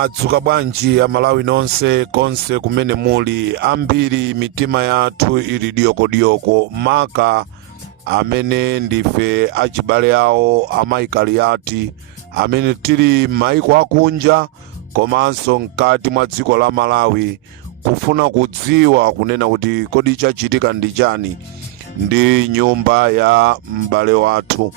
Mwadzuka bwanji ya Malawi nonse konse kumene muli, ambiri mitima yathu ili dioko maka amene ndife achibale awo amaikaliati amene tili maiko akunja komanso mkati mwa dziko la Malawi kufuna kudziwa kunena kuti kodi chachitika ndi chani ndi nyumba ya m'bale wathu.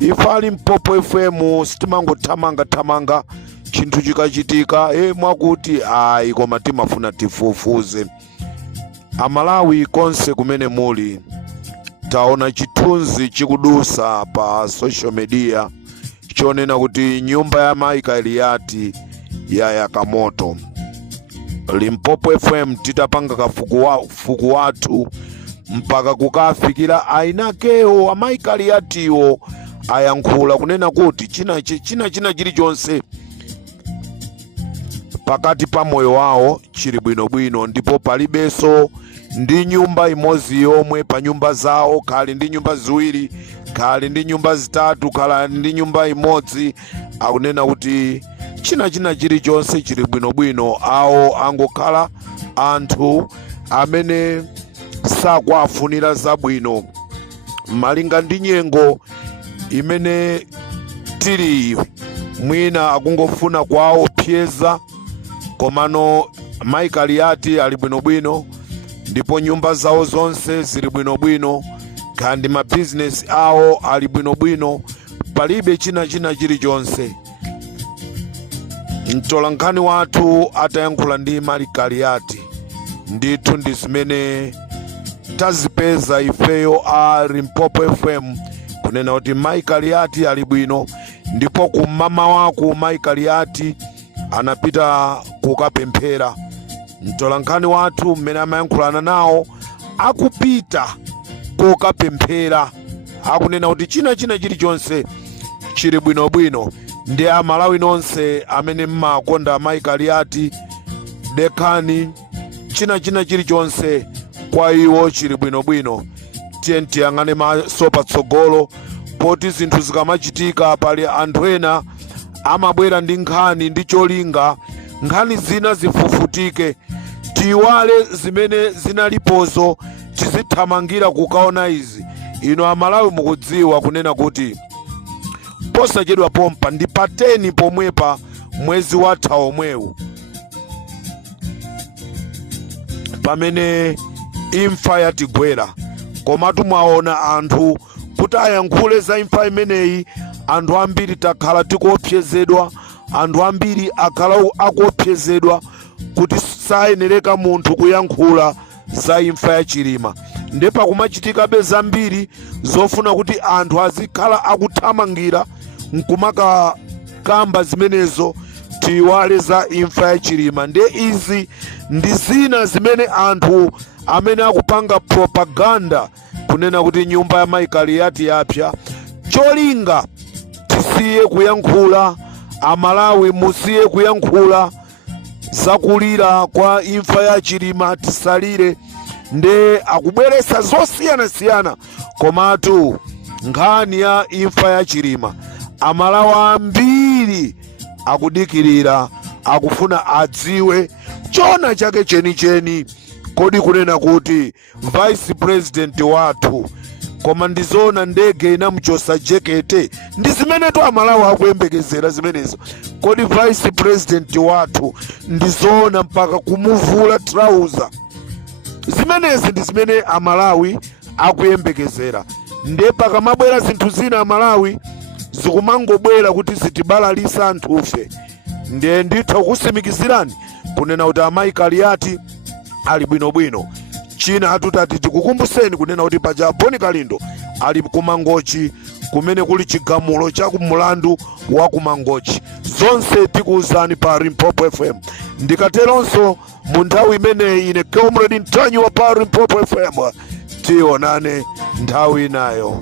Ifali Limpopo FM sitimangothamanga chinthu chikachitika mwakuti ayi koma timafuna tifufuze. Amalawi konse kumene muli, taona chithunzi chikudusa pa social media chonena kuti nyumba ya maikaliati yayaka moto. Limpopo FM titapanga kafuku wathu mpaka kukafikira ainakewo amaikaliatiwo ayankhula kunena kuti china chilichonse pakati pa moyo wawo chili bwinobwino, ndipo palibenso ndi nyumba imodzi yomwe pa nyumba zawo, kali ndi nyumba ziwiri, kali ndi nyumba zitatu, kali ndi nyumba imodzi. Akunena kuti china chilichonse chili bwinobwino, awo angokhala anthu amene sakwafunira zabwino malinga ndi nyengo imene tili. Mwina akungofuna kwawo pyeza, komano maikaliati ali bwinobwino, ndipo nyumba zawo zonse zili bwinobwino, kandi mabizinesi awo ali bwinobwino, palibe china chilichonse. Mtolankhani wathu atayankhula ndi maikaliati ndithu ndi zimene tazipeza ifeyo a Limpopo FM kunena kuti maikaliati ali bwino, ndipo kumama waku maikaliati anapita kukapemphera. Mtolankhani wathu mmene amayankhulana nawo akupita kukapemphera, akunena kuti china chilichonse chili bwinobwino. Ndi Amalawi nonse amene mmakonda maikaliati, dekani china chilichonse kwa iwo chili bwinobwino. Tiye tiyang'ane maso patsogolo, poti zinthu zikamachitika pali anthu ena amabwera ndi nkhani ndi cholinga nkhani zina zifufutike, tiwale zimene zinalipozo tizithamangira kukaona izi. Ino Amalawi mukudziwa kunena kuti posachedwa pompa ndi pa 10 pomwepa mwezi watha omwewu pamene imfa yatigwera, komatu mwaona anthu kuti ayankhule za imfa imeneyi. Anthu ambiri takhala tikuopsezedwa, anthu ambiri akhala akuopsezedwa kuti sayenereka munthu kuyankhula za imfa ya Chilima. Ndipo kumachitikabe zambiri zofuna kuti anthu azikhala akuthamangira nkumakamba zimenezo, tiwale za imfa ya Chilima. Ndiye izi ndi zina zimene anthu amene akupanga propaganda kunena kuti nyumba ya maikaliati yapya. Cholinga tisiye kuyankhula, Amalawi musiye kuyankhula zakulira kwa imfa ya Chilima, tisalire. Nde akubweresa zosiyanasiyana, komatu nkhani ya imfa ya Chilima Amalawi ambiri akudikirira, akufuna adziwe chona chake chenicheni. Kodi kunena kuti vice president wathu koma ndizona ndege inamuchosa jekete, ndi zimene tu Amalawi akuyembekezera zimenezo. Kodi vice president wathu ndizona mpaka kumuvula trouser, zimenezi ndi zimene Amalawi akuyembekezera. Ndiye pakamabwera zinthu zina Amalawi zikumangobwera kuti zitibalalisa anthufe. Ndiye nditha kusimikizirani kunena kuti amaikaliati ali bwinobwino. China hatutati tikukumbuseni kunena kuti paja Boni Kalindo ali kumangochi kumene kuli chigamulo cha kumulandu wa kumangochi. Zonse tikuuzani pa Limpopo FM. Ndikateronso mu nthawi imeneyi ine Comrade Ntanyi wa pa Limpopo FM. Tionane nthawi inayo.